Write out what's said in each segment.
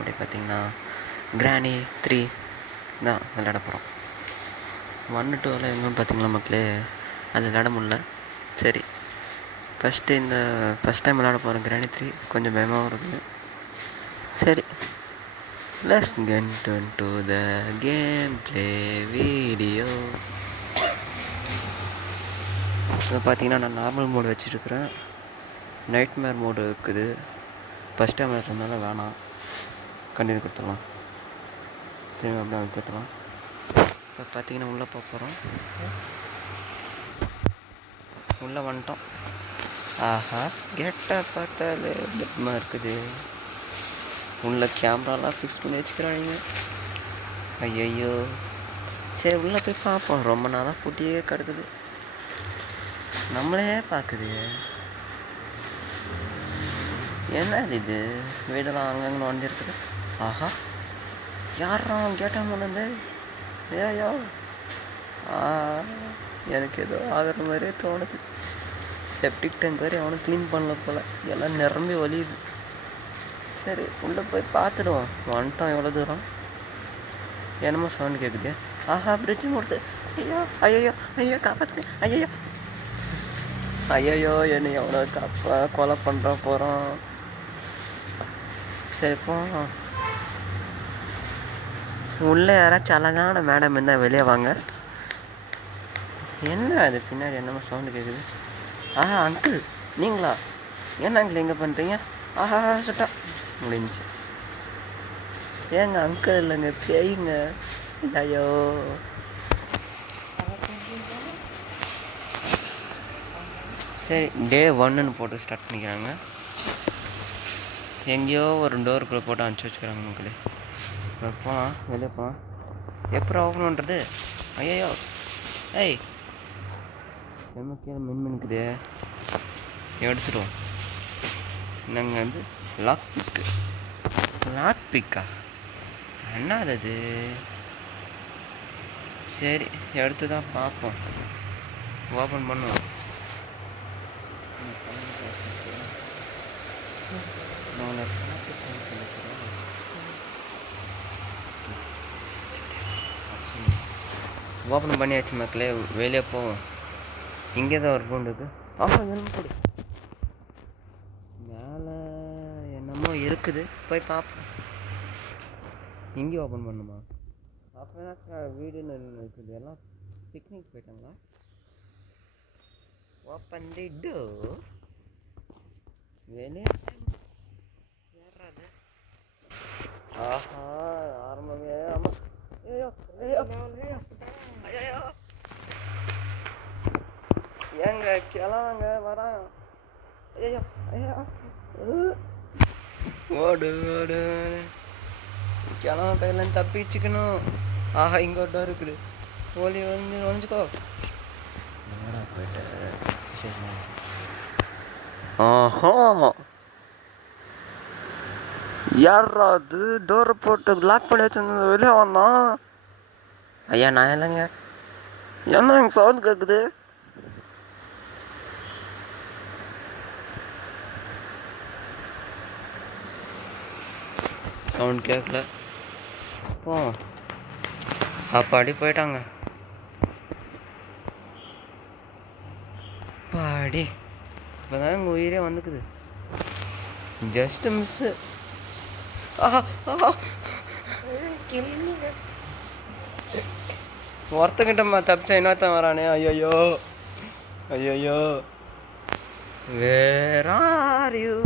அப்படி பார்த்தீங்கன்னா கிராணி 3 தான் விளையாட போகிறோம். 1 2 எங்கேயும் பார்த்தீங்களா மக்களே, அது விளையாட முடியல. சரி, ஃபஸ்ட் டைம் விளையாட போகிறேன் கிராணி 3, கொஞ்சம் பயமாகவும் இருக்குது. சரி, let's get into the gameplay video. இப்போ பார்த்தீங்கன்னா நான் நார்மல் மோடு வச்சுருக்கிறேன். நைட்மேர் மோடு இருக்குது. ஃபஸ்ட் டைம் விளையாடுறதுனால வேணாம், கண்டினியூ கொடுத்துடலாம். திரும்பி அப்படியே வந்துடலாம். இப்போ பார்த்தீங்கன்னா உள்ளே போக போகிறோம். உள்ளே வந்துட்டோம். ஆஹா, கேட்டால் பார்த்தாலே பெட்மா இருக்குது. உள்ள கேமராலாம் ஃபிக்ஸ் பண்ணி வச்சுக்கிறாங்க. ஐயோ, சரி உள்ளே போய் பார்ப்போம். ரொம்ப நாளாக பூட்டியே கிடக்குது, நம்மளே பார்க்குது. என்ன இது, வீடெல்லாம் அங்கங்கே வந்துருக்குது. ஆஹா, யாரா கேட்டால் முன்னே. ஏயோ, எனக்கு ஏதோ ஆகிற மாதிரியே தோணுது. செப்டிக் டேங்க் வேறு அவனும் க்ளீன் பண்ணல போல், எல்லாம் நிரம்பி வலியுது. சரி உள்ளே போய் பார்த்துடுவோம். வந்துட்டோம். எவ்வளோ தூரம், என்னமோ சவுண்டு கேட்குது. ஆஹா, பிரிட்ஜு மூடுது. ஐயோ ஐயோ ஐயோ, காப்பாற்றுங்க. ஐயோ என்னை எவ்வளோ கொலை பண்ணுற போகிறோம். சரி போ. உள்ளே யாராச்சும் அழகான மேடம் இருந்தால் வெளியே வாங்க. என்ன அது பின்னாடி என்னமோ சவுண்டு கேட்குது. ஆஹா, அங்கிள் நீங்களா? என்ன அங்கிள் எங்கே பண்ணுறீங்க? ஆஹா, சுட்டா முடிஞ்சு. ஏங்க அங்கிள் இல்லைங்க, பேய்ங்க. ஐயோ, சரி டே 1ன்னு போட்டு ஸ்டார்ட் பண்ணிக்கிறாங்க. எங்கேயோ ஒரு டோருக்குள்ளே போட்டு அனுப்பிச்சி வச்சுக்கிறாங்க மக்களே. போகலாம், வெளியே போகலாம். எப்போ ஓப்பன் பண்ணுறது? ஐயோ, ஏய் என்ன கீழே மின்மினுக்குது, எடுத்துடுவோம். நாங்கள் வந்து லாக் பிக்கா என்னது அது? சரி, எடுத்து தான் பார்ப்போம். ஓப்பன் பண்ணுவோம். ஓப்பன் பண்ணியாச்சு மக்களே, வெளியே போவோம். இங்கே தான் ஒரு ரூம் இருக்குது. ஆஹா, என்னமோ கொடு, மேலே என்னமோ இருக்குது, போய் பார்ப்போம். இங்கே ஓப்பன் பண்ணுமா? அப்புறம் வீடுன்னு இருக்குது, எல்லாம் பிக்னிக் போயிட்டாங்களா? Open the door. வெளியே ஏறாது. ஆஹா, ஆரம்பமே. ஆமாம். ஐயோ ஐயோ ஐயோ, ஏங்க கிளவாங்க வரான். ஐயோ ஐயோ, ஓடு ஓடு, கிளவ கையிலேருந்து தப்பிச்சுக்கணும். ஆஹா, இங்கே ஒரு டோர் இருக்குது. ஓலி ஒழிஞ்சுக்கோ. என்னடா போயிட்டு. சரி, ஆஹா, யாராவது டோரை போட்டு லாக் பண்ணி வச்சிருந்தது வெளியே வந்தான். ஐயா நான் இல்லைங்க. என்ன எங்கள் சவுண்ட் கேட்குது? சவுண்ட் கேட்கல. போ, அப்பாடி போயிட்டாங்க. பாடி இப்போதான் எங்கள் உயிரே வந்துக்குது. Just miss. ஒருத்தங்கிட்டம்மா தப்பிச்சா இன்னொருத்தன் வரானே. ஐயோ ஐயோ, வேர் ஆர் யூ?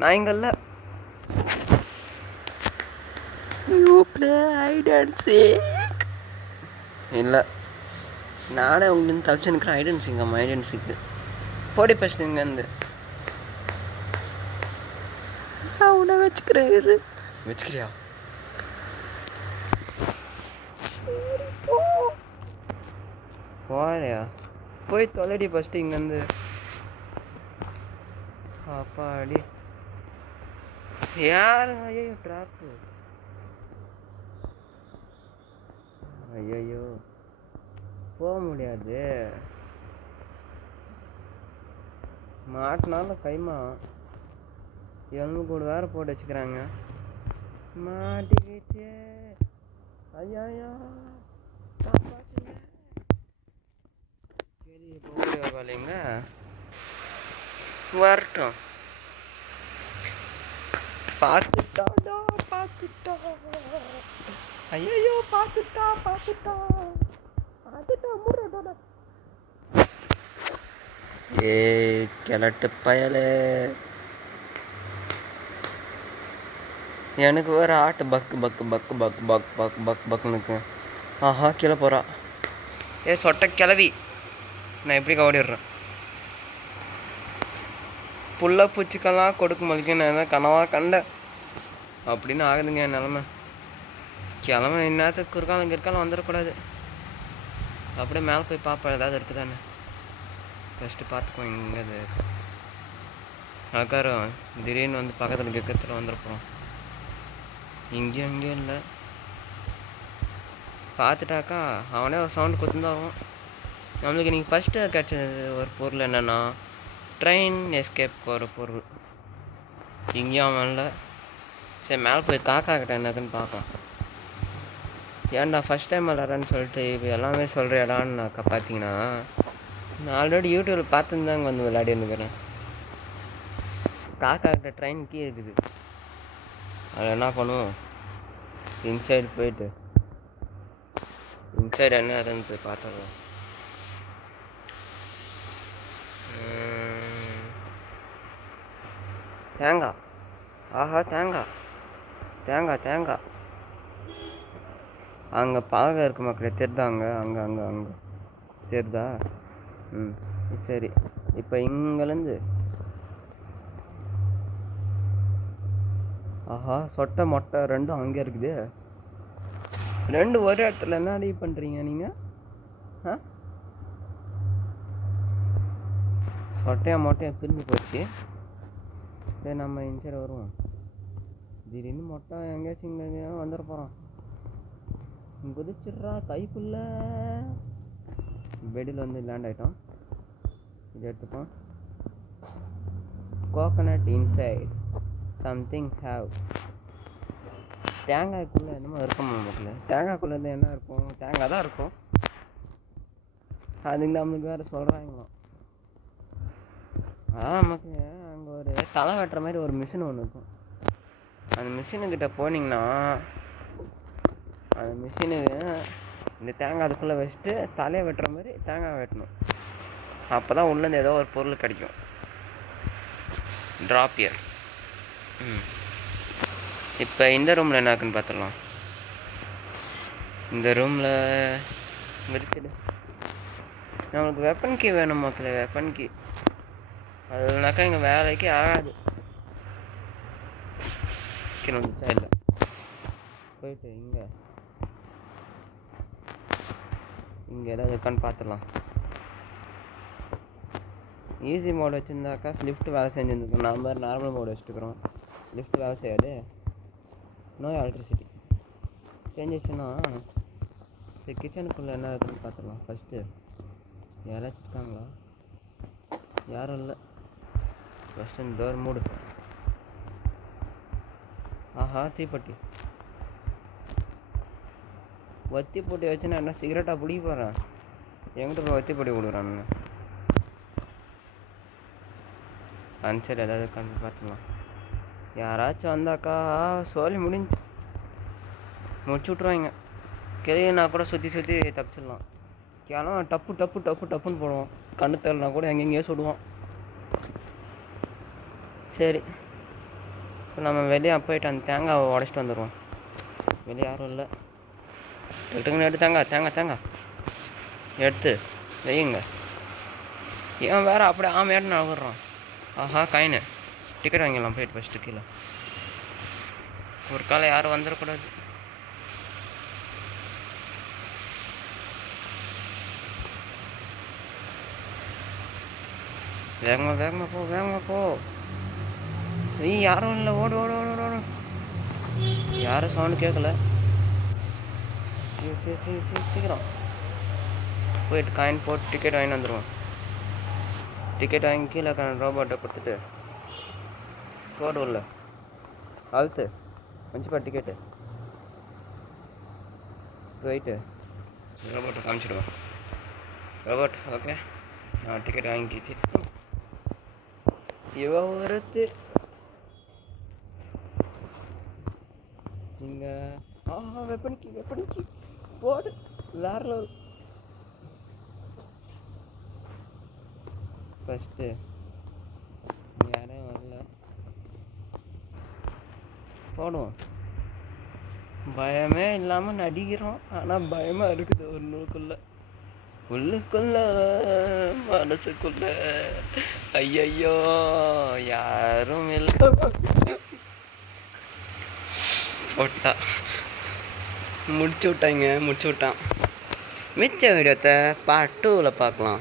நான் இங்கே இல்லை. You play hide and seek. இல்லை, நானே உங்களுக்கு தப்பிச்சு நிற்கிறேன். Hide and seek. Hide and சீக்கு போடி ஃபஸ்ட்டு இங்கேருந்து. உன்னை வச்சுக்கிறேன். வச்சுக்கிறியா? போறியா? போய் தொலைடி ஃபஸ்ட்டு இங்கேருந்து. அப்பாடி யாருங்க? ஐயோ ட்ராப்பு. ஐயோ போக முடியாது, மாட்டினாலும் கைமா. எங்க கூட வேற போட்டு வச்சுக்கிறாங்க. மாட்டிக்கிச்சே. ஐயா காப்பாத்துங்க. சரி இப்போ ஓடி வருவாளிங்க, வரட்டும். பார்த்துட்டாடா பார்த்துட்டா. ஐயோ பார்த்துட்டா பார்த்துட்டா பார்த்துட்டா முறடா. கிழட்டு பயலே, எனக்கு வேறு ஆட்டு பக்கு பக்கு பக்கு பக்கு பக் பக் பக் பக்குனுக்கு. ஆஹா கீழே போகிறா. சொட்டை கிளவி, நான் எப்படி ஓடிடுறேன். புள்ள பூச்சிக்கெல்லாம் கொடுக்க முடியும், நான் என்ன கனவாக கண்டேன் அப்படின்னு ஆகுதுங்க என் நிலமை. கிழமை என்னத்துக்கு இருக்காலும் இருக்காலும் வந்துடக்கூடாது. அப்படியே மேலே போய் பார்ப்பேன் ஏதாவது இருக்குதானே. ஃபஸ்ட்டு பார்த்துக்கோ. இங்கே அது அக்காரம் திடீர்னு வந்து பக்கத்தில் கிக்கத்தில் வந்துருப்போம். இங்கேயும் இல்லை. பார்த்துட்டாக்கா அவனே ஒரு சவுண்டு கொடுத்துருந்தான் வரும். நம்மளுக்கு இன்றைக்கி ஃபஸ்ட்டு கிடச்சது ஒரு பொருள் என்னென்னா ட்ரெயின் எஸ்கேப் ஒரு பொருள். இங்கேயும் அவன் இல்லை. சரி மேலே போய் காக்கா கிட்ட என்னதுன்னு பார்க்கலாம். ஏன்டா ஃபஸ்ட் டைம் விளாட்றேன்னு சொல்லிட்டு இப்போ எல்லாமே சொல்கிறியடான்னு பார்த்தீங்கன்னா, நான் ஆல்ரெடி யூடியூப்பில் பார்த்துருந்தாங்க வந்து விளையாடி இருந்துக்கிறேன். காக்கா கிட்ட ட்ரெயின் கீ இருக்குது. அதில் என்ன பண்ணுவோம், இன்சைடு போயிட்டு இன்சைடு என்ன இருக்குன்னு போய் பார்த்துடலாம். தேங்காய். ஆஹா தேங்காய் தேங்காய் தேங்காய். அங்கே பாகை இருக்கு மக்களே, தெரிதா? அங்கே அங்கே அங்கே அங்கே தெரிதா? சரி இப்போ இங்கேருந்து ஆஹா சொட்டை மொட்டை ரெண்டும் அங்கே இருக்குது. ரெண்டு ஒரே இடத்துல என்ன அடி பண்ணுறீங்க நீங்கள்? சொட்டையா மொட்டையா பிரிஞ்சு போச்சு. சரி நம்ம இன்சைடு வருவோம். திடீர்னு மொட்டை எங்கேயாச்சும் இங்கே வந்துட போகிறோம். குதிச்சிட்றா கைக்குள்ள. பெட்டில் வந்து லேண்ட் ஆகிட்டோம். இது எடுத்துப்போம். Coconut inside something have. தேங்காய்க்குள்ளே என்னமோ இருக்குமா மக்கள்? தேங்காய்க்குள்ளே இருந்து என்ன இருக்கும்? தேங்காய் தான் இருக்கும். அதுக்கு நம்மளுக்கு வேறு சொல்கிறாங்களோ. நமக்கு அங்கே ஒரு தலை வெட்டுற மாதிரி ஒரு மிஷின் ஒன்று இருக்கும். அந்த மிஷினுக்கிட்ட போனீங்கன்னா அந்த மிஷினுக்கு இந்த தேங்காய் அதுக்குள்ளே வச்சுட்டு தலையை வெட்டுற மாதிரி தேங்காய் வெட்டணும். அப்போ தான் உள்ளேருந்து ஏதோ ஒரு பொருள் கிடைக்கும். ட்ராப்பியர். இப்போ இந்த ரூமில் என்ன இருக்குன்னு பார்த்துடலாம். இந்த ரூமில் இருக்குது நம்மளுக்கு வெப்பன் கீ வேணும் மக்களே. வெப்பன் கீ அதுனாக்கா இங்கே வேலைக்கு ஆகாது. வந்துச்சா இல்லை போயிட்டு இங்கே ஏதாவது இருக்கான்னு பார்த்துடலாம். ஈஸி மோட் வச்சுருந்தாக்கா லிஃப்ட் வேலை செஞ்சுருந்துருக்கோம். நம்ம மாதிரி நார்மல் மோட் வச்சுட்டுக்கிறோம். லிஃப்ட் வேலை செய்யாது. நோ எலக்ட்ரிசிட்டி செஞ்சிச்சுன்னா சரி கிச்சனுக்குள்ளே என்ன இருக்குன்னு பார்த்துடலாம். ஃபஸ்ட்டு யாராச்சும் இருக்காங்களா? யாரும் இல்லை. ஃபஸ்ட்டு இந்த டோர் மூடு. ஆஹா தீப்பெட்டி. வத்தி போட்டி வச்சு நான் என்ன சிகரெட்டாக பிடிக்க போகிறேன்? எங்கிட்ட போய் வத்தி போட்டி கொடுக்குறானுங்க. சரி ஏதாவது கண்டு பார்த்துக்கலாம். யாராச்சும் வந்தாக்கா சொல்லி முடிஞ்சு விட்ருவாங்க. கிளியனா கூட சுற்றி தப்பிச்சிடலாம். கேளும் டப்பு டப்பு டப்பு டப்புன்னு போடுவோம். கண்ணு தெரியலனா கூட எங்கெங்கேயோ சுடுவோம். சரி இப்போ நம்ம வெளியே போயிட்டு அந்த தேங்காவை உடச்சிட்டு வந்துடுவோம். வெளியே யாரும் இல்லை. எடுத்துங்கன்னு எடுத்து தேங்காய் எடுத்து வையுங்க. ஏன் வேறு அப்படியே ஆமையாட்டு நகர்றோம். ஆஹா காயினு டிக்கெட் வாங்கிடலாம் போயிட்டு ஃபஸ்ட்டு கீழே. ஒரு காலை யாரும் வந்துடக்கூடாது. வேகமாக போ. யாரும் இல்லை. ஓடு ஓடு ஓடு ஓடு. யாரும் சவுண்டு கேட்கல. சீக்கிரம் போயிட்டு காயின் போட்டு டிக்கெட் வாங்கிட்டு வந்துடுவோம். டிக்கெட் வாங்கி கீழே ரோபோட்டை கொடுத்துட்டு போடு உள்ள அழுத்து. வந்துச்சுப்பா டிக்கெட்டு போயிட்டு ரோபோட்டை காமிச்சிடுவோம். ரோபோட் ஓகே நான் டிக்கெட் வாங்கிக்கிச்சு. ஒருத்து நீங்கள் வெப்பனிக்கு போடு வேற லெவல். ஃபஸ்ட்டு யாரும் வரல போடுவோம். பயமே இல்லாமல் நடிக்கிறோம், ஆனால் பயமாக இருக்குது உள்ளுக்குள்ள மனசுக்குள்ள. ஐயையோ யாரும் இல்லை. போட்டா முடிச்சு விட்டான். மிச்ச வீடியோத்தை பார்ட் 2ல் பார்க்கலாம்.